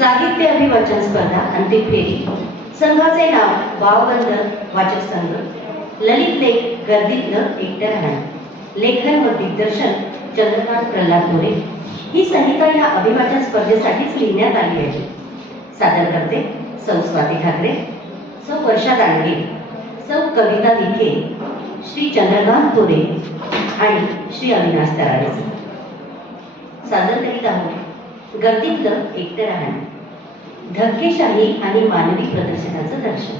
साहित्य अभिवाचन स्पर्धा अंतिम फेरी. संघाचे नाव भावबंध वाचक संघ. ललित लेख गर्दीतलं एकटं राहणं. लेखन व दिग्दर्शन चंद्रकांत प्रल्हाद मोरे. ही संहिता या अभिवाचन स्पर्धेसाठीच लिहिण्यात आली आहे. सादर करते सौ स्वाती ठाकरे, सौ वर्षा दांडगे, सौ कविता विखे, श्री चंद्रकांत मोरे आणि श्री अविनाश तराळे. सादर करीत आहोत गर्दीतलं एकटं राहणं. धक्केशाही आणि मानवी प्रदर्शनाचं दर्शन.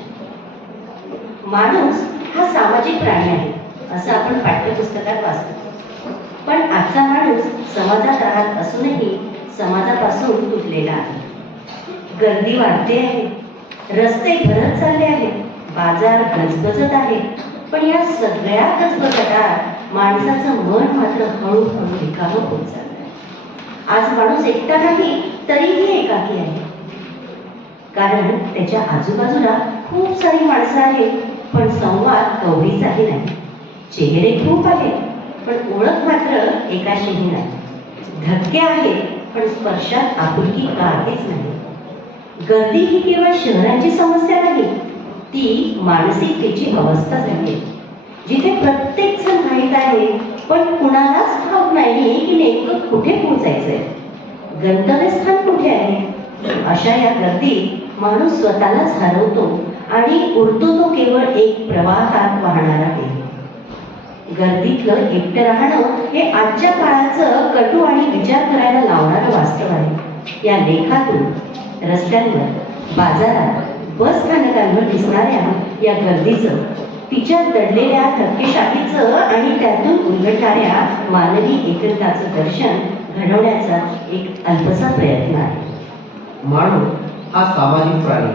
माणूस हा सामाजिक प्राणी आहे असं आपण पाठ्यपुस्तकात वाचतो. पण आजचा माणूस समाजात राहत असूनही समाजापासून तुटलेला आहे. गर्दी वाढते आहे, रस्ते भरत चालले आहेत, बाजार गजबजत आहे. पण या सगळ्या गजबजाटात माणसाचं मन मात्र हळूहळू रिकामं होत चाललंय. आज माणूस एकटा नाही तरीही एकाकी आहे. कारण त्याच्या आजूबाजूला खूप सारी माणसं आहेत, पण संवाद कवडीचाही नाही. चेहरे खूप आहेत, पण ओळख मात्र एकाशीही नाही. धक्के आहेत, पण स्पर्शात आपुलकी काहीच नाही. गर्दी ही केवळ शहरांची समस्या नाही, ती मानसिकतेची अवस्था झाली. जिथे प्रत्येक जण माहीत आहे, पण कुणालाच ठाऊक नाही की नेमकं कुठे पोहोचायचंय, गंतव्यस्थान कुठे आहे. अशा या गर्दीत माणूस स्वतःलाच हरवतो आणि उरतो तो केवळ एक प्रवाहात वाहणारा आहे. गर्दीतलं एकटं राहणं हे आजच्या काळाचं कटू आणि विचार करायला लावणारं वास्तव आहे. या लेखातून रस्त्यांवर, बाजारात, बस स्थानकांवर दिसणाऱ्या या गर्दीचं, तिच्या दडलेल्या धक्केशाहीचं आणि त्यातून उलगडणाऱ्या मानवी एकताचं दर्शन घडवण्याचा एक अल्पसा प्रयत्न आहे. माणूस हा सामाजिक प्राणी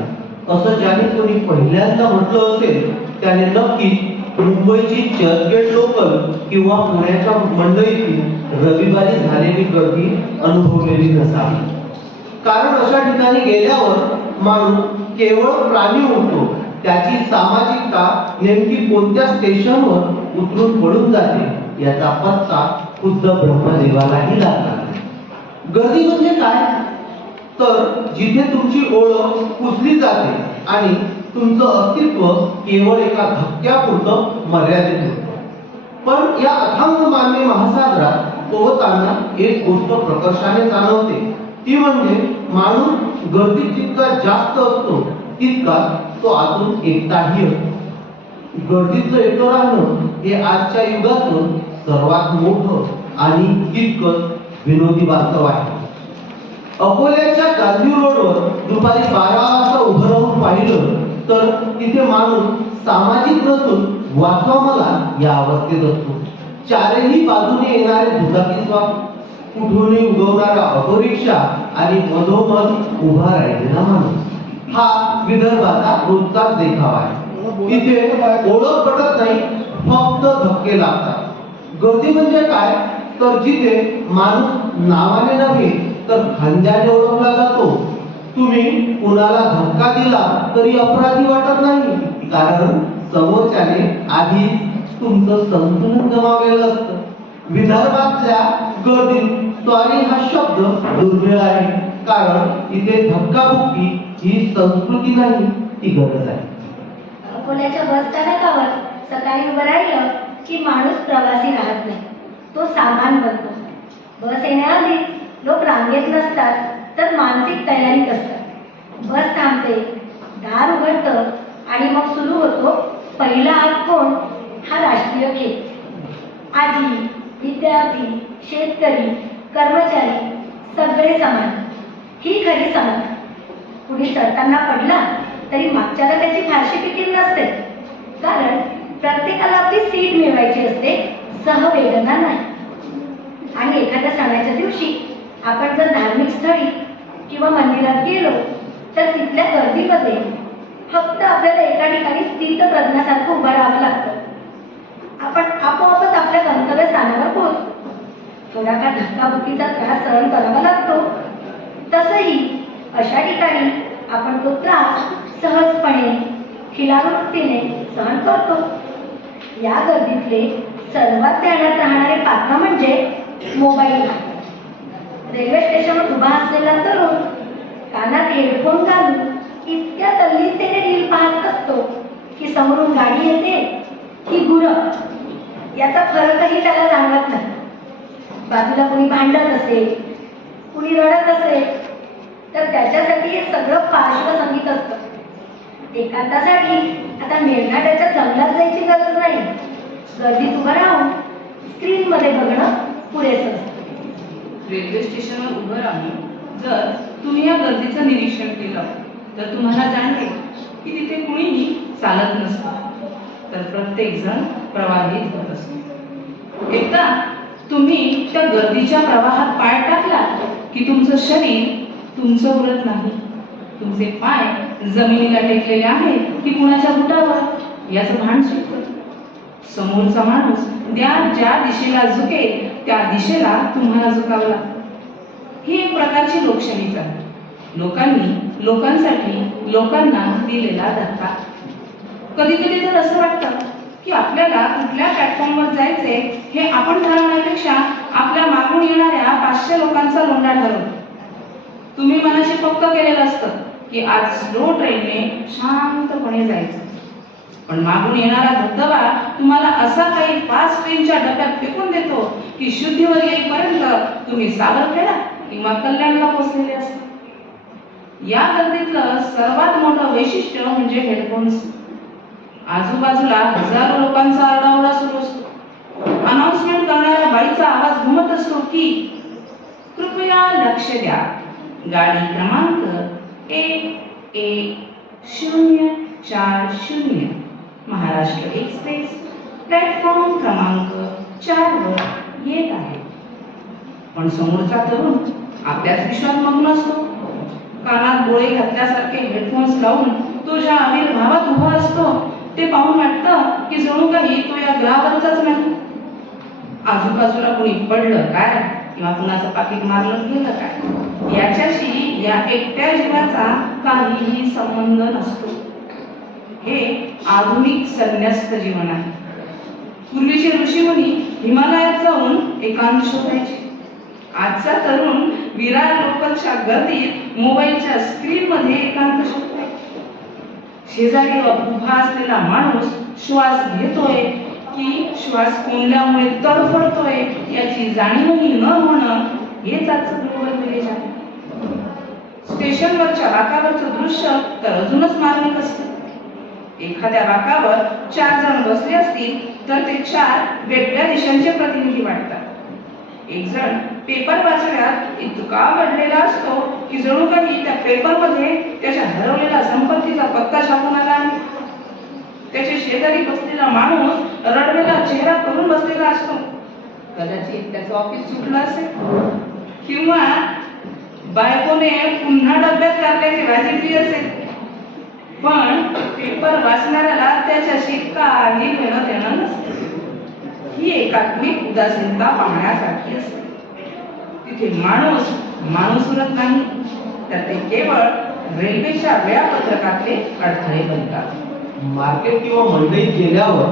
असं ज्याने कोणी पहिल्यांदा म्हटलं असेल त्याने नक्कीच मुंबईची चर्चगेट लोकल किंवा पुण्याच्या मंडईतील रविवारी झालेली गर्दी अनुभवलेली नसावी. कारण अशा ठिकाणी गेल्यावर माणूस केवळ प्राणी होतो. त्याची सामाजिकता नेमकी कोणत्या स्टेशनवर उतरून पडून जाते याचा पत्ता खुद्द ब्रह्मदेवालाही लागला. गर्दी म्हणजे काय तर जिथे तुमची ओळख पुसली जाते आणि तुमचं अस्तित्व केवळ एका धक्क्यापुरतं मर्यादित होतं. पण या अथांग मानवी महासागरात पोहताना एक गोष्ट प्रकर्षाने जाणवते, ती म्हणजे माणूस गर्दीत जितका जास्त असतो तितका तो आतून एकटाही असतो. गर्दीतलं एकटं राहणं हे आजच्या युगातून सर्वात मोठं आणि तितकंच विनोदी वास्तव आहे. अकोल्याच्या गांधी रोडवर दुपारी 12 वाजता उभं राहून पाहिलं तर तिथे माणूस सामाजिक नसून वाचवा मला या अवस्थेत असतो. चारही बाजूने येणारे दुचाकीस्वार, कुठूनही उगवणारा ऑटोरिक्षा आणि मधोमध उभा राहिलेला माणूस हा विदर्भाचा रोजचाच देखावा आहे. इथे ओळख पटत नाही, फक्त धक्के लागतात. गर्दी म्हणजे काय तर जिथे माणूस नावाने नव्हे तर खांद्याने ओळखला जातो. तुम्ही कुणाला धक्का दिला तरी अपराधी वाटत नाही, कारण समोरच्याने आधी तुमचं संतुलन गमावलेलं असतं. विदर्भातल्या गर्दीत सॉरी हा शब्द दुर्मिळ आहे, कारण इथे धक्काबुक्की ही संस्कृती नाही, ती गरज आहे. अकोल्याच्या बस स्थानकावर सकाळी उभं राहिलं की माणूस प्रवासी राहत नाही, तो सामान बनतो. बस येण्याआधीच लोक रांगेत नसतात तर मानसिक तयारीत असतात. बस थांबते, दार उघडतं आणि मग सुरू होतो पहिला हात कोण हा राष्ट्रीय खेळ. आजी, विद्यार्थी, शेतकरी, कर्मचारी सगळे समान. ही खरी समानता. कुणी चढताना पडला तरी मागच्याला त्याची फारशी फिकीर नसते, कारण प्रत्येकाला आपली सीट मिळवायची असते, सहवेदना नाही. आणि एखाद्या सणाच्या दिवशी आपण जर धार्मिक स्थळी किंवा मंदिरात गेलो तर तिथल्या गर्दीमध्ये फक्त आपल्याला एका ठिकाणी स्थित प्रज्ञासारखं उभं राहावं लागतं. आपण आपोआपच आपल्या गंतव्यस्थानावर पोहोचतो. थोडाफार धक्काबुक्कीचा त्रास सहन करावा लागतो. तसंही अशा ठिकाणी आपण तो त्रास सहजपणे खिलावृत्तीने सहन करतो. या गर्दीतले सर्वात ध्यानात राहणारे पात्र म्हणजे मोबाईल. रेल्वे स्टेशनवर उभा असलेला तरुण कानात हेडफोन घालून इतक्या तल्लीनतेने रील पाहत असतो की समोरून गाडी येते की गुरं याचा फरकही त्याला जाणवत नाही. बाजूला कुणी भांडत असेल, कुणी रडत असेल तर त्याच्यासाठी हे सगळं पार्श्वसंगीत असतं. एकांतासाठी आता मेळनाट्याच्या जंगलात जायची गरज नाही. गर्दीत उभं राहून स्क्रीनमध्ये बघणं पुरेसं असतं. रेल्वे स्टेशनवर उभं राहून जर तुम्ही या गर्दीचं निरीक्षण केलं तर तुम्हाला जाणवेल की तिथे कुणीही चालत नसतं, तर प्रत्येक जण प्रवाहित होत असतो. एकदा तुम्ही त्या गर्दीच्या प्रवाहात पाय टाकला की तुमचं शरीर तुमचं उरत नाही. तुमचे पाय जमिनीला टेकलेले आहेत की कुणाच्या बुटावर याचं भान सुटतं. समोरचा माणूस ज्या दिशेला झुकेल त्या दिशेला तुम्हाला झुकावं लागतं. ही एक प्रकारची लोकशाहीच आहे. लोकांनी लोकांसाठी लोकांना दिलेला धक्का. कधी कधी तर असं वाटतं की आपल्याला कुठल्या प्लॅटफॉर्मवर जायचे हे आपण ठरवण्यापेक्षा आपल्या मागून येणाऱ्या 500 लोकांचा लोंढा ठरवतो. तुम्ही मनाशी पक्क केलेलं असतं की आज स्लो ट्रेनने शांतपणे जायचं, पण मागून येणारा धबधबा तुम्हाला असा काही फास्ट ट्रेनच्या डब्यात फेकून देतो की शुद्धीवर येईपर्यंत तुम्ही सावरखेडा किंवा कल्याणला पोहोचलेले असता. या गर्दीतलं सर्वात मोठं वैशिष्ट्य म्हणजे हेडफोन्स. आजूबाजूला हजारो लोकांचा आरडाओरडा सुरू असतो. अनाउन्समेंट करणाऱ्या बाईचा आवाज घुमत असतो की कृपया लक्ष द्या, गाडी क्रमांक 114040 महाराष्ट्र एक्सप्रेस प्लॅटफॉर्म क्रमांक 4 वर येत आहे. पण समोरचा तरुण आपल्याच विश्वात मग्न असतो. कानात गोळे घातल्यासारखे हेडफोन्स लावून तो ज्या आविर्भावात उभा असतो ते पाहून वाटतं की जणू काही तो या ग्रहावरचाच नाही. आजूबाजूला कोणी पडलं काय किंवा कुणाचं पाकिट मारलं गेलं काय याच्याशी या एकट्या जीवाचा काहीही संबंध नसतो. हे आधुनिक संन्यस्त जीवन आहे. पूर्वीचे ऋषीमुनी हिमालयात जाऊन एकांत शोधायचे. आजचा तरुण विरार लोकलच्या गर्दीत मोबाईलच्या स्क्रीनमध्ये एकांत शोधतोय. शेजारी उभा असलेला माणूस श्वास घेतोय की श्वास कोंडल्यामुळे तडफडतोय याची जाणीवही न होणं हेच आजचं ग्लोबल विलेज आहे. स्टेशनवरच्या बाकावरचं दृश्य तर अजूनच मार्मिक असतं. एखाद्या बाकावर 4 जण बसले असतील तर ते 4 वेगळ्या देशांचे प्रतिनिधी वाटतात. एक जण पेपर वाचण्यात इतका पडलेला असतो की जणू काही त्या पेपरमध्ये त्याच्या हरवलेल्या संपत्तीचा पत्ता छापून आला आहे. त्याच्या शेजारी बसलेला माणूस रडवेला चेहरा करून बसलेला असतो. कदाचित त्याचं ऑफिस सुटलं असेल किंवा बायकोने पुन्हा डब्यात काढल्याची भाजी दिली असेल, पण पेपर वाचणाऱ्याला त्याच्याशी काही घेणं देणं नसते. ही एकात्मिक उदासीनता पाहण्यासारखी असते. तिथे माणूस उरत नाही, तर ते केवळ रेल्वेच्या वेळापत्रकातले अडथळे बनतात. मार्केट किंवा मंडईत गेल्यावर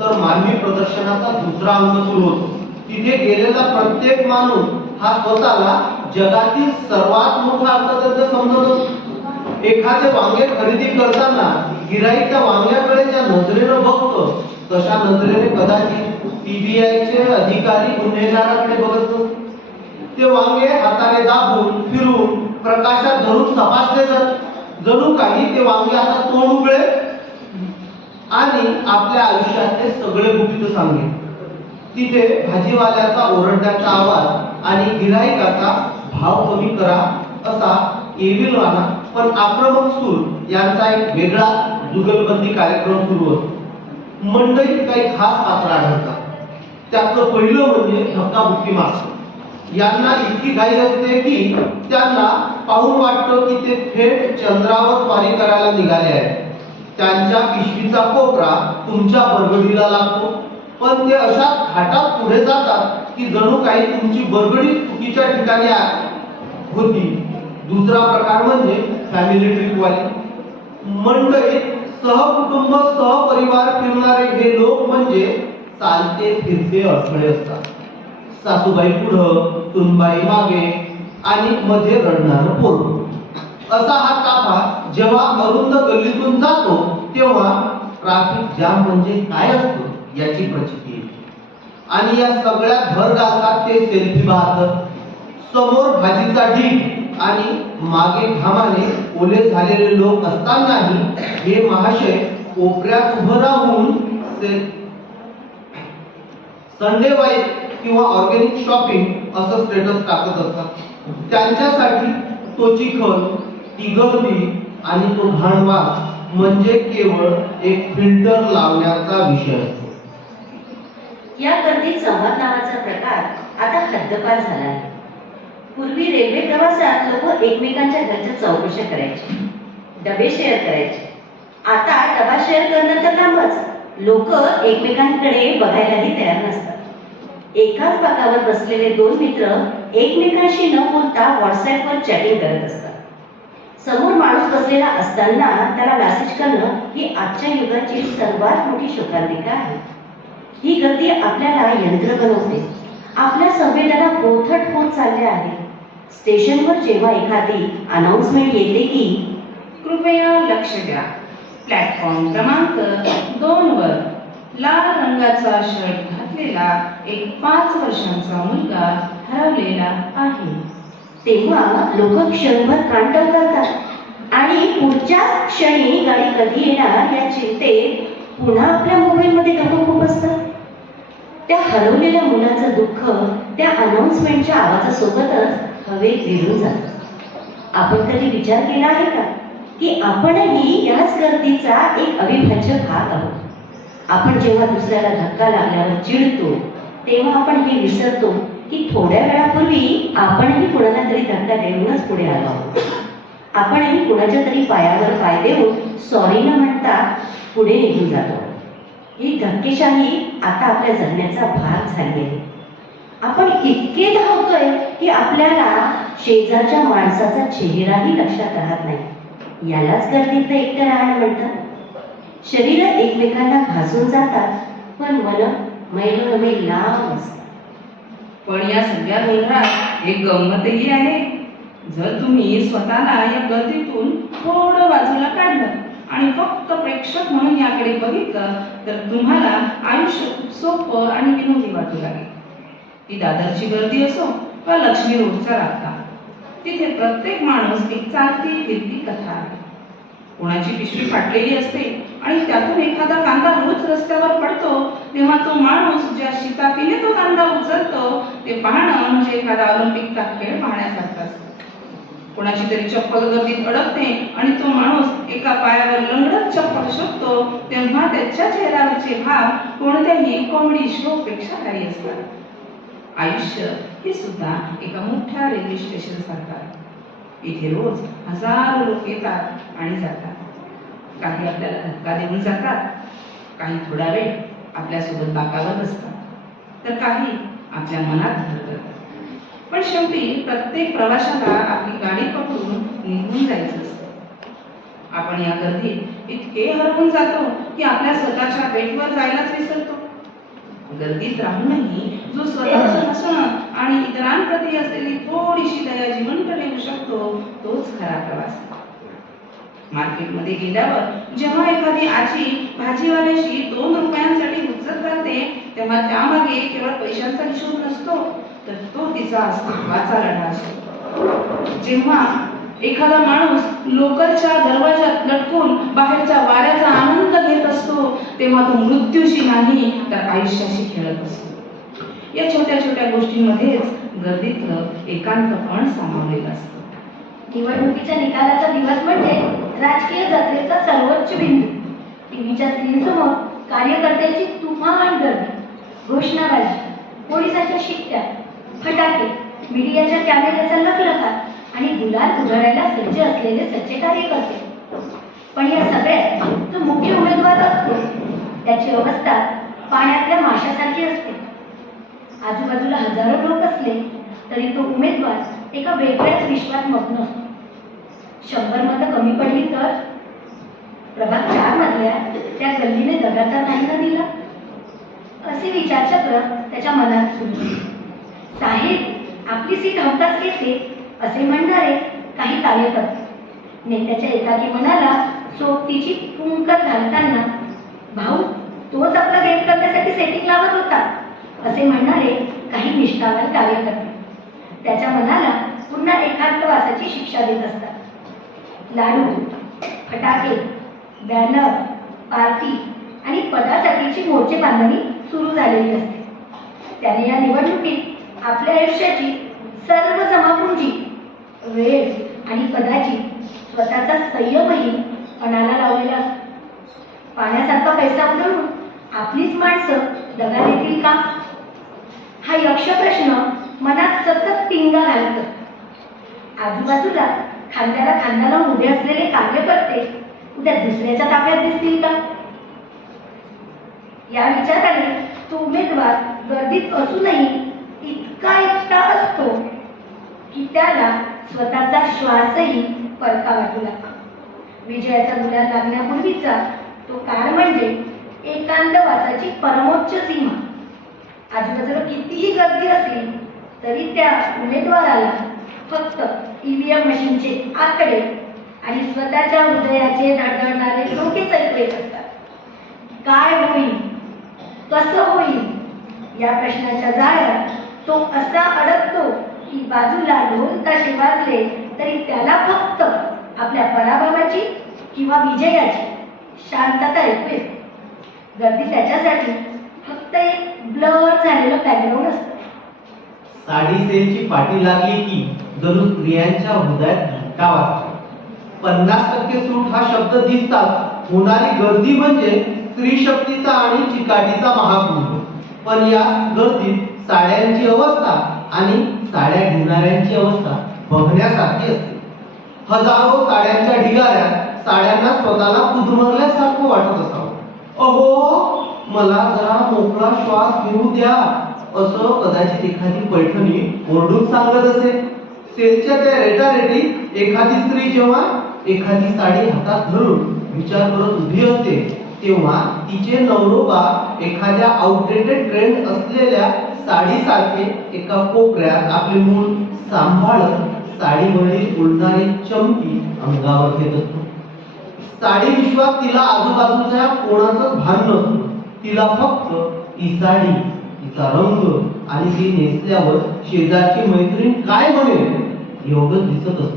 तर मानवी प्रदर्शनाचा दुसरा अंग सुरू होतो. तिथे गेलेला प्रत्येक माणूस हा स्वतःला जगातील सर्वात मोठा अर्थतंत्र समजत असतो. एखादे वांगे खरेदी करताना गिराईक त्या वांग्याकडे ज्या नजरेनं बघतो तशा नजरेने कदाचित सीबीआयचे अधिकारी गुन्हेगाराकडे बघत नसतो. ते वांगे हाताने दाबून फिरून प्रकाशात धरून तपासले जातात. जणू काही ते वांगे आता तोंड उघडे आणि आपल्या आयुष्यातले सगळे गुपित सांगेल. तिथे भाजीवाल्याचा ओरडण्याचा आवाज आणि गिराईकाचा भाव कमी करा असा एविलवाना पण आक्रमक सूर यांचा एक वेगळा जुगलबंदी कार्यक्रम सुरू होतो. मंडईत काही खास पात्र आढळतात. त्यातलं पहिलं म्हणजे धक्काबुक्की मास्तर. यांना इतकी घाई असते की त्यांना पाहून वाटतं की ते थेट चंद्रावर स्वारी करायला निघाले आहेत. त्यांच्या पिशवीचा कोपरा तुमच्या बरगडीला लागतो, पण ते अशा घाटात पुढे जातात की जणू काही तुमची बरगडी चुकीच्या ठिकाणी होती. दुसरा प्रकार म्हणजे फॅमिली ट्रिपवाले. मंडईत सहकुटुंब सहपरिवार फिरणारे हे लोक म्हणजे चालते फिरते अडथळे असतात. सासूबाई पुढं, सुनबाई मागे आणि मध्ये रडणारं पोरं. असा हा ताफा जेव्हा अरुंद गल्लीतून जातो तेव्हा ट्रॅफिक जाम म्हणजे काय असतो याची प्रचिती येते. आणि या सगळ्यात भर घालतात ते सेल्फी बहादर. समोर भाजीचा ढीग आणि मागे घामाने ओले झालेले लोक असतानाही हे महाशय कोपऱ्यात उभं राहून संडे वाईफ किंवा ऑर्गॅनिक शॉपिंग असं स्टेटस टाकत असतात. त्यांच्यासाठी तो चिखल, ती गर्दी आणि तो घाणवास म्हणजे केवळ एक फिल्टर लावण्याचा विषय असतो. या गर्दीत संवाद नावाचा प्रकार आता हद्दपार झाला आहे. पूर्वी रेल्वे प्रवासात लोक एकमेकांच्या घरच्या चौकशा करायचे, डबे शेअर करायचे. आता डबा शेअर करणं तर लांबच, लोक एकमेकांकडे बघायलाही तयार नसतात. एकाच बाकावर बसलेले दोन मित्र एकमेकांशी न बोलता व्हॉट्सअपवर चॅटिंग करत असतात. समोर माणूस बसलेला असताना त्याला मेसेज करणं ही आजच्या युगाची सर्वात मोठी शोकांतिका आहे. ही गर्दी आपल्याला यंत्र बनवते. आपल्या संवेदना बोथट होत चालल्या आहेत. स्टेशनवर जेव्हा एखादी अनाउन्समेंट येते की कृपया लक्ष द्या, प्लॅटफॉर्म क्रमांक 2 वर लाल रंगाचा शर्ट घातलेला एक 5 वर्षांचा मुलगा हरवलेला आहे, तेव्हा लोक क्षणभर कान टवकारतात आणि पुढच्याच क्षणी गाडी कधी येणार या चिंतेत पुन्हा आपल्या मोबाईलमध्ये डोकं खूप असतात. त्या हरवलेल्या मुलाचं दुःख त्या अनाउन्समेंटच्या आवाजासोबतच हवेत विरून जातं. आपण कधी विचार केला आहे का की आपणही याच गर्दीचा एक अविभाज्य भाग आहोत. आपण जेव्हा दुसऱ्याला धक्का लागल्यावर चिडतो तेव्हा आपण हे विसरतो की थोड्या वेळापूर्वी आपणही कुणाला तरी धक्का देऊनच पुढे आलो आहोत. आपणही कुणाच्या तरी पायावर पाय देऊन सॉरी न म्हणता पुढे निघून जातो. ही धक्केशाही आता आपल्या जगण्याचा भाग झाली आहे. आपण इतके धावतोय की आपल्याला शेजारच्या माणसाचा चेहराही लक्षात राहत नाही. यालाच गर्दीत एकटं राहणं म्हणतात. शरीर एकमेकांना घासून जातात पण मन मैलोनमे लांब असतात. पण या सगळ्या गोंधळात एक गंमतही आहे. जर तुम्ही स्वतःला या गर्दीतून थोडं बाजूला काढलं आणि फक्त प्रेक्षक म्हणून याकडे बघितलं तर तुम्हाला आयुष्य खूप सोपं आणि विनोदी वाटू लागेल. ती दादरची गर्दी असो वा लक्ष्मी रोडचा रास्ता, तिथे प्रत्येक माणूस एक चालती फिरती कथा आहे. कोणाची पिशवी फाटलेली असते आणि त्यातून एखादा कांदा रोज रस्त्यावर पडतो तेव्हा तो माणूस ज्या शिताफीने तो कांदा उचलतो ते पाहणं म्हणजे एखादा ऑलिम्पिकचा खेळ पाहण्यासारखा असतो. कोणाची तरी चप्पल गर्दीत अडकते आणि तो माणूस एका पायावर लंगडत चप्पल शोधतो तेव्हा त्याच्या चेहऱ्यावरचे भाव कोणत्याही कॉमेडी शो पेक्षा काही असतात. आयुष्य हे सुद्धा एका मोठ्या रेल्वे स्टेशन सारखं आहे. इथे रोज हजारो लोक येतात आणि जातात. काही आपल्याला धक्का देऊन जातात, काही थोडा वेळ आपल्यासोबत बाकावर बसतात, तर काही आपल्या मनात घर करतात. पण शेवटी प्रत्येक प्रवाशाला आपली गाडी पकडून निघून जायचं असतं. आपण या गर्दीत इतके हरवून जातो की आपल्या स्वतःच्या बेटवर जायलाच विसरतो. गर्दीत राहूनही जो स्वतःचं हसणं आणि इतरांप्रती असलेली थोडीशी दया जिवंत ठेवू शकतो तोच खरा प्रवास. मार्केटमध्ये गेल्यावर जेव्हा एखादी आजी भाजीवाल्याशी 2 रुपयांसाठी हुज्जत करते तेव्हा त्यामागे केवळ पैशांचा हिशोब नसतो तर तो तिचा अस्तित्वाचा लढा असतो. जेव्हा एखादा माणूस लोकलच्या दरवाजात लटकून बाहेरच्या वाऱ्याचा आनंद घेत असतो तेव्हा तो मृत्यूशी नाही तर आयुष्याशी खेळत असतो. या छोट्या छोट्या गोष्टींमध्येच गर्दीतलं एकांतपण सामावलेलं असतं. निवडणुकीच्या निकालाचा दिवस म्हणजे राजकीय जत्रेचा सर्वोच्च बिंदू. टीव्हीच्या स्क्रीनसमोर कार्यकर्त्यांची तुफान गर्दी, घोषणाबाजी, पोलिसाच्या शिट्ट्या, फटाके, मीडियाच्या कॅमेऱ्याचा लखलखाट आणि गुलाल उधळायला सज्ज असलेले सच्चे कार्यकर्ते. पण या सगळ्यात जो मुख्य उमेदवार असतो त्याची अवस्था पाण्यातल्या माशासारखी असते. आजूबाजूला हजारो लोक असले तरी तो उमेदवार एका वेगळ्याच विश्वात मग्न असतो. 100 मतं कमी पडली तर प्रभाग 4 मधल्या त्या गल्लीने लगातार नाही ना दिला असे विचारचक्र त्याच्या मनात सुरू. साहेब आपली सीट हक्काच घेते असे म्हणणारे काही कार्यकर्ते नेत्याच्या एकाकी मनाला सोबतीची फुंकर घालताना भाऊ तोच आपला गेम करण्यासाठी सेटिंग लावत होता असे म्हणणारे काही निष्ठावान कार्यकर्ते त्याच्या मनाला पुन्हा एकांतवासाची शिक्षा देत असतात. लाडू, फटाके, बॅनर, पार्टी आणि पदासाठीची मोर्चे बांधणी सुरू झालेली असते. त्याने या निवडणुकीत आपल्या आयुष्याची सर्व जमापुंजी, वेळ आणि पदाची स्वतःचा संयमही पणाला लावलेला असतो. पाण्यासारखा पैसा उडवून आपलीच माणसं दगा देतील का? हा यक्ष प्रश्न मनात सतत पिंगा घालत असतो. आजूबाजूला खांद्याला खांदा लावून उभे असलेले कार्यकर्ते उद्या दुसऱ्याच्या ताब्यात दिसतील का? या विचाराने तो उमेदवार गर्दीत असूनही इतका एकटा असतो की त्याला स्वतःचा श्वासही परका वाटू लागतो. विजयाचा गुलाल लागण्यापूर्वीचा तो काळ म्हणजे एकांतवासाची परमोच्च सीमा. आजूबाजूला कितीही गर्दी असली तरी त्या उमेदवाराला फक्त ईव्हीएम मशीनचे आकडे आणि स्वतःच्या हृदयाचे धडधडणारे डोकेच ऐकू येत असतात. काय होईल, कसं होईल या प्रश्नाच्या जाळ्यात तो असा अडकतो की बाजूला ढोल ताशे वाजले तरी त्याला फक्त आपल्या पराभवाची किंवा विजयाची शांतता ऐकू येते. गर्दी त्याच्यासाठी फक्त एक ब्लर झालेलं बॅकग्राऊंड असतं. साडी सेलची पाठी लागली की जणू स्त्रियांच्या हृदयात धक्का वाजतो. 50% सूट हा शब्द दिसतात होणारी गर्दी म्हणजे स्त्री शक्तीचा आणि चिकाटीचा महाकुंभ. पण या गर्दीत साड्यांची अवस्था आणि साड्या घेणाऱ्यांची अवस्था बघण्यासारखी असते. हजारो साड्यांच्या ढिगाऱ्यात साड्यांना स्वतःला कुदमरल्यासारखं वाटत असावं. अहो, मला जरा मोकळा श्वास घेऊ द्या असं कदाचित एखादी पैठणी ओरडून सांगत असेल. सेलच्या त्या रेटारेटीत एखादी स्त्री जेव्हा एखादी साडी हातात धरून विचार करत उभी असते तेव्हा तिचे नवरोबा एखाद्या आउटडेटेड ट्रेंड असलेल्या साडीसारखे एका कोपऱ्यात आपले मूल सांभाळत साडीवरील उडणारी चमकी अंगावर घेत असतो. साडी विश्वात तिला आजूबाजूच्या कोणाचं भान नसतं. तिला फक्त ती साडी, तिचा रंग आणि ती नेसल्यावर शेजारची मैत्रीण काय म्हणेल एवढंच दिसत असतं.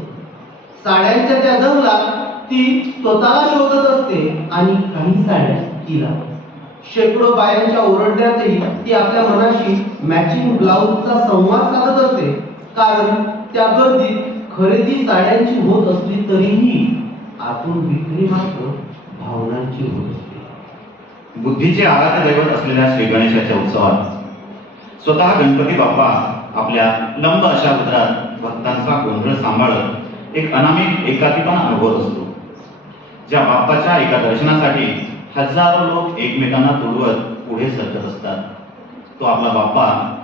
साड्यांच्या त्या जंगलात ती स्वतःला शोधत असते आणि काही साड्या तिला. शेकडो बायांच्या ओरडण्यातही ती आपल्या मनाशी मॅचिंग ब्लाऊजचा संवाद साधत असते. कारण त्या गर्दीत खरेदी साड्यांची होत असली तरीही आतून विक्री मात्र भावनांची होत असते. बुद्धीचे आराध्य दैवत असलेल्या श्री गणेशाच्या उत्सवात स्वतः गणपती बाप्पा आपल्या लंब अशा उदरात भक्तांचा गोंधळ सांभाळत एक अनामिक एकाकीपणा अनुभवत असतो. ज्या बाप्पाच्या एका दर्शनासाठी हजारो लोक एकमेकांना तुडवत पुढे सरकत असतात, तो आपला बाप्पा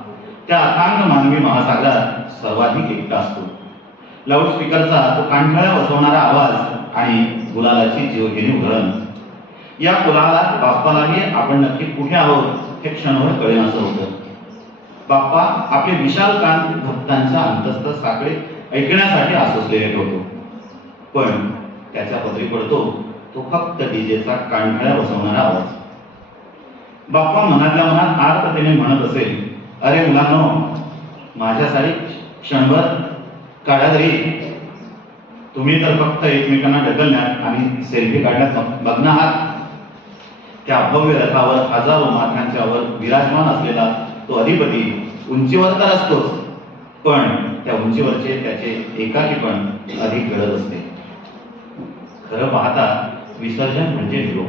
त्या अथांग मानवी महासागरात सर्वाधिक एकटा असतो. लाऊडस्पीकरचा तो कानठळ्या बसवणारा आवाज आणि गुलालाची जीवघेणी उधळण या कोलाहलात बाप्पालाही आपण नक्की कुठे आहोत हे क्षणभर कळेनासं होतं. बाप्पा आपले विशाल कान भक्तांच्या अंतस्थ साखळी ऐकण्यासाठी आसुसलेले ठेवतो. पण त्याच्या पदरी पडतो तो फक्त डीजेचा कानठळ्या बसवणारा आवाज. बाप्पा मनातल्या मनात आर्ततेने म्हणत असेल, अरे मुलांनो, माझ्यासाठी क्षणभर काढा तरी. तुम्ही तर फक्त एकमेकांना ढकलण्यात आणि सेल्फी काढण्यात मग्न आहात. त्या भव्य रथावर हजारो माथ्यांच्यावर विराजमान असलेला तो अधिपती उंचीवर तर असतोच, पण त्या उंचीवरचे त्याचे एकाकीपण अधिक गळत असते. खरं पाहता विसर्जन म्हणजे निरोप.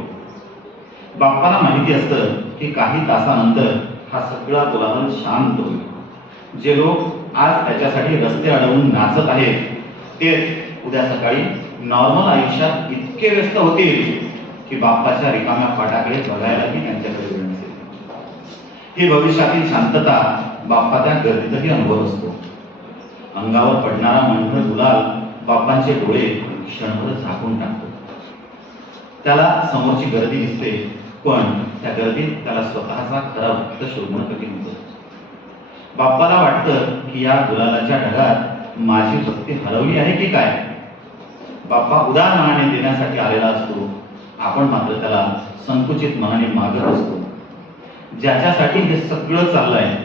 बाप्पाला माहिती असतं की काही तासानंतर हा सगळा कोलाहल शांत होईल. जे लोक आज त्याच्यासाठी रस्ते अडवून नाचत आहेत तेच उद्या सकाळी नॉर्मल आयुष्यात इतके व्यस्त होतील की बाप्पाच्या रिकाम्या पाटाकडे बघायलाही त्यांच्याकडे वेळ नसेल. ही भविष्यातील शांतता बाप्पा त्या गर्दीतही अनुभव असतो. अंगावर पडणारा मंढर गुलाल बाप्पांचे डोळे क्षणभर झाकून टाकतो. त्याला समोरची गर्दी दिसते, पण त्या गर्दीत त्याला स्वतःचा खरा भक्त शोधणं कठीण होतं. बाप्पाला वाटतं की या गुलालाच्या ढगात माझी भक्ती हरवली आहे की काय. बाप्पा उदार मनाने देण्यासाठी आलेला असतो, आपण मात्र त्याला संकुचित मनाने मागत असतो. ज्याच्यासाठी हे सगळं चाललंय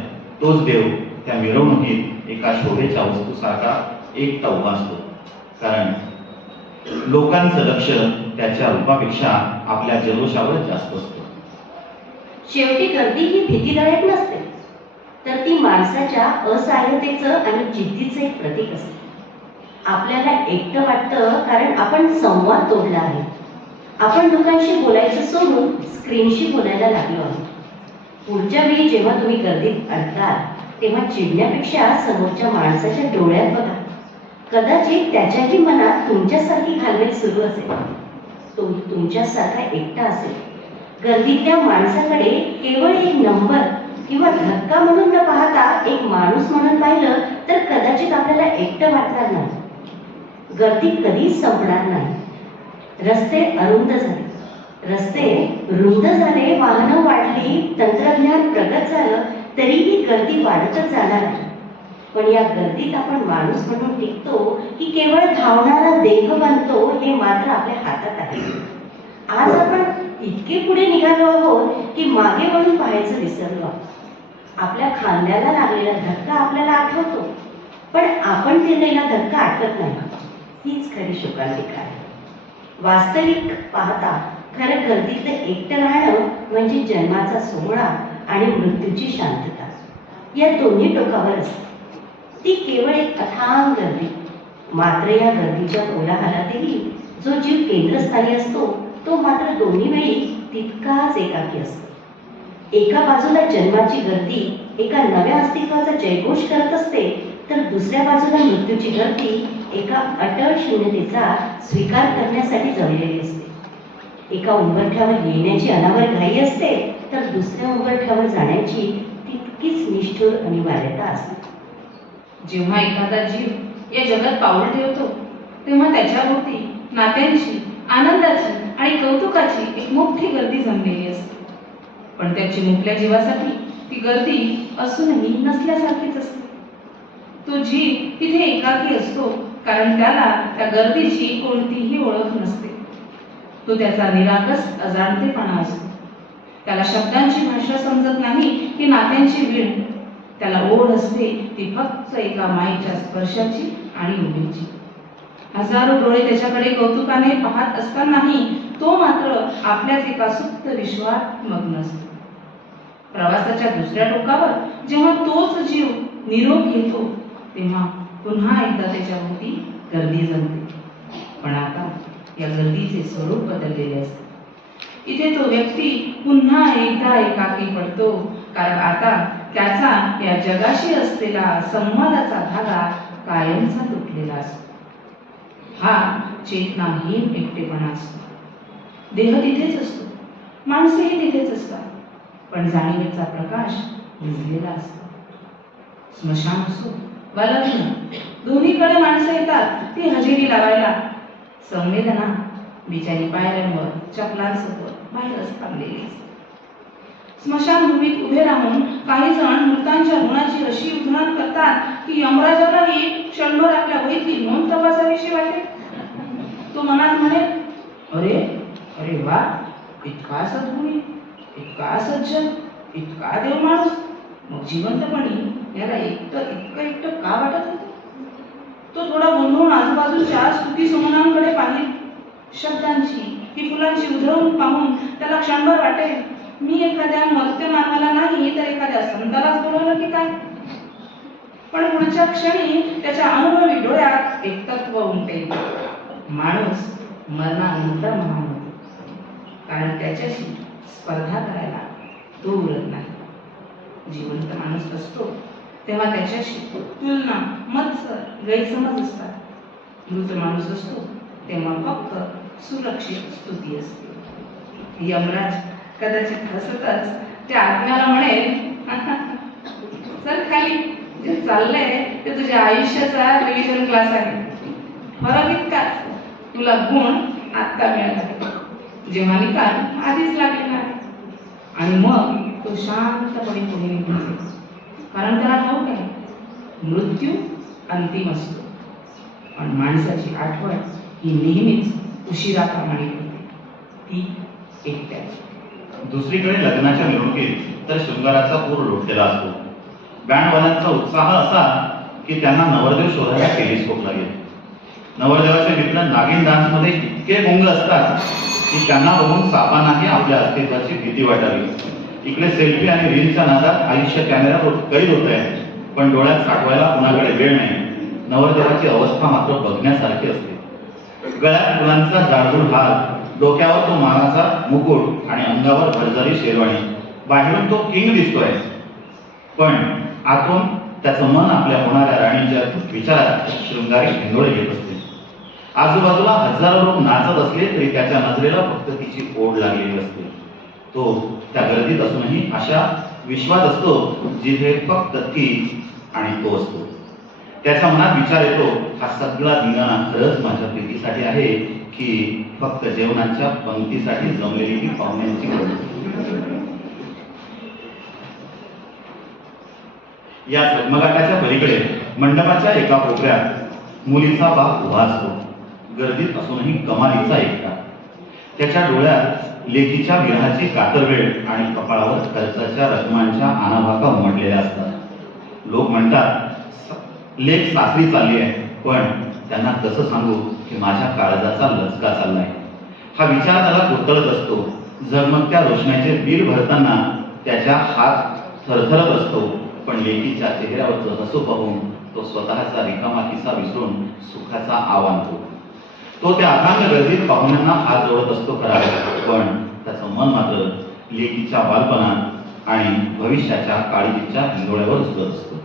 तोच देव त्या मिरवणुकीत एका शोभेच्या वस्तूसारखा एकटा उभा असतो. कारण लोकांचं लक्ष त्याच्या रूपापेक्षा आपल्या जल्लोषावर जास्त असतं. शेवटी गर्दी ही भीतीदायक नसते, तर ती माणसाच्या असहाय्यतेचं आणि जिद्दीचं एक प्रतीक असते. आपल्याला एकटं वाटतं कारण आपण संवाद तोडला आहे. आपण लोकांशी बोलायचं सोडून स्क्रीनशी बोलायला लागलो आहोत. पुढच्या वेळी जेव्हा तुम्ही गर्दीत अडकाल तेव्हा चिडण्यापेक्षा समोरच्या माणसाच्या डोळ्यात बघा. कदाचित त्याच्याही मनात तुमच्यासारखी घालमेल सुरू असेल. तो तुमच्यासारखा एकटा असेल. गर्दीतल्या माणसाकडे केवळ एक नंबर किंवा धक्का म्हणून न पाहता एक माणूस म्हणून पाहिलं तर कदाचित आपल्याला एकटं वाटणार नाही. गर्दी कधीच संपणार नाही. रस्ते अरुंद झाले, रस्ते रुंद झाले, वाहनं वाढली, तंत्रज्ञान प्रगत झालं, तरीही गर्दी वाढतच जाणार आहे. पण या गर्दीत आपण माणूस म्हणून टिकतो की केवळ धावणारा देह बनतो हे मात्र आपल्या हातात आहे. आज आपण इतके पुढे निघालो आहोत की मागे वळून पाहायचं विसरलो आहोत. आपल्या खांद्याला लागलेला धक्का आपल्याला आठवतो, पण आपण दिलेला धक्का आठवत नाही. हीच खरी शोकांतिका आहे. वास्तविक पाहता खरं गर्दीतलं एकटं राहणं म्हणजे जन्माचा सोहळा आणि मृत्यूची शांतता या दोन्ही टोकावर असते. ती केवळ एक अथांग गर्दी. मात्र या गर्दीच्या कोलाहलातही जो जीव केंद्रस्थानी असतो तो मात्र दोन्ही वेळी तितकाच एकाकी असतो. एका बाजूला जन्माची गर्दी एका नव्या अस्तित्वाचा जयघोष करत असते, तर दुसऱ्या बाजूला मृत्यूची गर्दी एका अटळ शून्यतेचा स्वीकार करण्यासाठी जमलेली असते. एका उंबरठ्यावर येण्याची अनावर घाई असते, तर दुसऱ्या उंबरठ्यावर जाण्याची तितकीच निष्ठुर अनिवार्यता असते. जेव्हा एखादा जीव या जगात पाऊल ठेवतो तेव्हा त्याच्याभोवती नात्यांची, आनंदाची आणि कौतुकाची एक मोठी गर्दी जमलेली असते. पण त्या चिमुकल्या जीवासाठी ती गर्दी असूनही नसल्यासारखीच असते. तो जीव तिथे एकाकी असतो कारण त्याला त्या गर्दीची कोणतीही ओळख नसते. तो त्याचा निरागस अजाणतेपणा असतो. त्याला शब्दांची भाषा समजत नाही की नात्यांची वीण. त्याला ओढ असते ती फक्त एका माईच्या स्पर्शाची आणि उभीची. हजारो डोळे त्याच्याकडे कौतुकाने पाहत असतानाही तो मात्र आपल्याच एका सुप्त विश्वात मग्न असतो. प्रवासाच्या दुसऱ्या टोकावर जेव्हा तोच जीव निरोप घेतो तेव्हा पुन्हा एकदा त्याच्याभोवती गर्दी जमते. पण आता या गर्दीचे स्वरूप बदललेले असते. इथे तो व्यक्ती पुन्हा एकदा एकाकी पडतो कारण आता त्याचा या जगाशी असलेला संवादाचा धागा कायमचा तुटलेला असतो. हा चेतनाहीन एकटेपणा असतो. देह तिथेच असतो, माणसेही तिथेच असतात, पण जाणीवेचा प्रकाश विझलेला असतो. स्मशान असो वा लग्न, दोन्हीकडे माणसं येतात ती हजेरी लावायला. संवेदना बिचारी पायऱ्यांवर चपलांसोबत बाहेरच थांबलेली असते. स्मशानभूमीत उभे राहून काही जण मृतांच्या गुणाची अशी उधळण करतात की यमराजालाही क्षणभर आपल्या वहीतली नोंद तपासाविषयी वाटेल. तो मनात म्हणेल, अरे अरे वा, इतका सद्गुणी, इतका सज्जन, इतका देव माणूस, मग जिवंतपणी याला इतकं एकटं का वाटत होतं? तो थोडा गोंधळून आजूबाजूच्या स्तुती सुमनांकडे पाहिल. शब्दांची ही फुलांची उधळून पाहून त्याला क्षणभर वाटेल, मी एखाद्या मर्त्य मानवाला नाही तर एखाद्या संतालाच बोलवलं की काय? पण पुढच्या क्षणी त्याच्या अनुभवी डोळ्यात एक तत्व उमटेल. माणूस मरणानंतर महान होतो, कारण त्याच्याशी स्पर्धा करायला तो उरत नाही. जिवंत माणूस असतो तेव्हा त्याच्याशी तुलना, मत्सर, गैरसमज असतात. मृत माणूस असतो तेव्हा फक्त सुरक्षित स्तुती असते. यमराज कदाचित हसतच त्या आत्म्याला म्हणेल, चल खाली, जे चाललंय ते तुझ्या आयुष्याचा रिव्हिजन क्लास आहे. फरक इतकाच, तुला गुण आत्ता मिळत आहे जेव्हा निकाल आधीच लागलेला आहे. आणि मग तो शांतपणे पुढे निघून जाईल, कारण त्याला ठाऊक आहे मृत्यू अंतिम असतो, पण माणसाची आठवण ही नेहमीच उशिराप्रमाणे होते, ती एकट्याची. दुसरीकडे लग्नाच्या मिरवणुकीत तर शृंगाराचा पूर लोटलेला असतो. बँडवाल्यांचा उत्साह असा की त्यांना नवरदेव शोधायला टेलिस्कोप लागेल. नवरदेवाचे मित्र नागिन डान्समध्ये इतके गुंग असतात की त्यांना बघून सापांनाही आपल्या अस्तित्वाची भीती वाटावी. इकडे सेल्फी आणि रीलच्या नादात आयुष्य कॅमेऱ्यावर कैद होत आहे, पण डोळ्यात साठवायला कुणाकडे वेळ नाही. नवरदेवाची अवस्था मात्र बघण्यासारखी असते. गळ्यात फुलांचा जाडजूड हार, डोक्यावर तो मानाचा मुकुट आणि अंगावर भरजरी शेरवाणी. बाहेरून तो किंग दिसतोय, पण आतून त्याचं मन आपल्या होणाऱ्या राणीच्या विचारात शृंगारी हिंदोळे घेत असते. आजूबाजूला हजारो लोक नाचत असले तरी त्याच्या नजरेला फक्त तिची ओढ लागलेली असते. तो त्या गर्दीत असूनही अशा विश्वात असतो जिथे फक्त ती आणि तो असतो. त्याच्या मनात विचार येतो, हा सगळा धिंगाणा खरंच माझ्या प्रीतीसाठी आहे की फक्त जेवणाच्या पंक्तीसाठी जमलेली ही पाहुण्यांची गर्दी. या झगमगाटाच्या पलीकडे मंडपाच्या एका कोपऱ्यात मुलीचा बाप उभा असतो. गर्दीत असूनही कमालीचा एकटा. त्याच्या डोळ्यात लेकीच्या विरहाची कातरवेळ आणि कपाळावर खर्चाच्या रकमांच्या आनाभाका उमटलेल्या असतात. लोक म्हणतात लेक सासरी चालली आहे, पण त्यांना कसं सांगू की माझ्या काळजाचा लचका चाललाय. हा विचार त्याला कुरतळत असतो. झगमगत्या रोषणाचे बिल भरताना त्याच्या हात थरथरत असतो, पण लेकीच्या चेहऱ्यावरचं हसू पाहून तो स्वतःचा रिकामा खिसा विसरून सुखाचा आव आणतो. तो त्या अथांग गर्दीत पाहुण्यांना हात जोडत असतो खरा, पण त्याचं मन मात्र लेकीच्या बालपणात आणि भविष्याच्या काळजीच्या हिंदोळ्यावर उचलत असतं.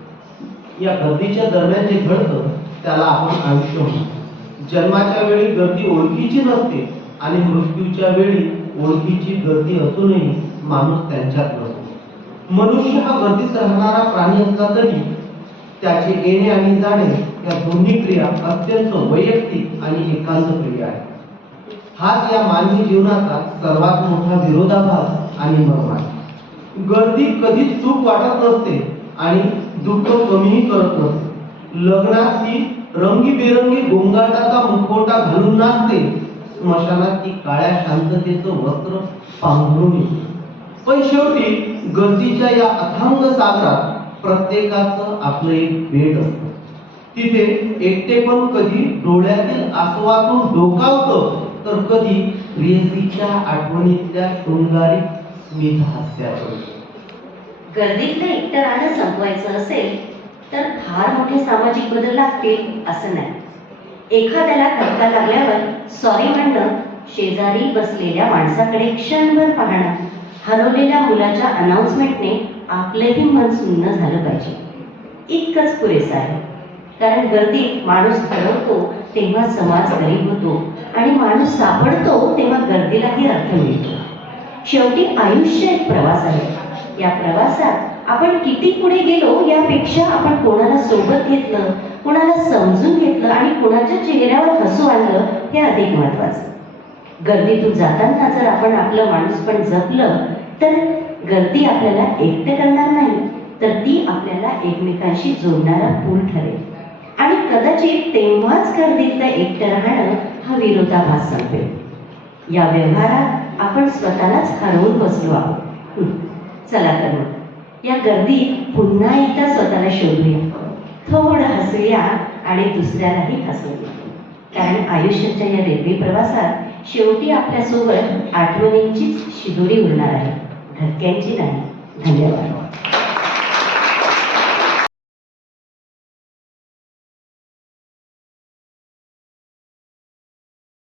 या गर्दीच्या दरम्यान जे घडतं त्याला आपण आयुष्य म्हणतो. जन्माच्या वेळी गर्दी ओळखीची नसते आणि मृत्यूच्या वेळी ओळखीची गर्दी असूनही माणूस त्यांच्यात नसतो. मनुष्य हा गर्दीत राहणारा प्राणी असला तरी त्याचे येणे आणि जाणे या दोन्ही क्रिया अत्यंत वैयक्तिक आणि एकांत क्रिया आहेत. हाच या मानवी जीवनाचा सर्वात मोठा विरोधाभास आणि मर्म आहे. गर्दी कधीच सुख वाटत नसते आणि दुःख कमीही करत नसते. लग्नात ती रंगीबेरंगी गोंगाटाचा मुखवटा घालून नाचते, स्मशानात ती काळ्या शांततेचं वस्त्र पांघरून येते. पण शेवटी गर्दीच्या या अथांग सागरात प्रत्येकाचं आपलं एक बेट असतं. तिथे एकटेपण कधी डोळ्यातील आसवातून डोकावतं, तर कधी प्रेयसीच्या आठवणीतल्या शृंगारी स्मित हास्याचं. गर्दीतलं एकटं राहणं संपवायचं असेल तर फार मोठे सामाजिक बदल लागतील असं नाही. एखाद्याला धक्का लागल्यावर सॉरी म्हणणं, शेजारी बसलेल्या माणसाकडे क्षणभर पाहणं, हरवलेल्या मुलाच्या अनाउन्समेंटने आपलंही मन सुन्न झालं पाहिजे. इतकंच पुरेसं आहे. कारण गर्दीत माणूस हरवतो तेव्हा समाज गरीब होतो आणि माणूस सापडतो तेव्हा गर्दीलाही अर्थ मिळतो. शेवटी आयुष्य एक प्रवास आहे. या प्रवासात आपण किती पुढे गेलो यापेक्षा आपण कोणाला सोबत घेतलं, कोणाला समजून घेतलं आणि कोणाच्या चेहऱ्यावर हसू आणलं हे अधिक महत्वाचं. गर्दीतून जाताना जर आपण आपलं माणूस पण जपलं तर गर्दी आपल्याला एकटं करणार नाही, तर ती आपल्याला एकमेकांशी जोडणारा पूल ठरेल. आणि कदाचित तेव्हाच गर्दीतलं एकटं राहणं हा विरोधाभास संपेल. या व्यवहारात आपण स्वतःलाच हरवून बसलो आहोत. चला तर मग या गर्दीत पुन्हा एकदा स्वतःला शोधूया, थोडं हसूया आणि दुसऱ्यालाही हसवूया. कारण आयुष्याच्या या रेल्वे प्रवासात शेवटी आपल्यासोबत आठवणींचीच शिदोरी उरणार आहे, धक्क्यांची नाही. धन्यवाद.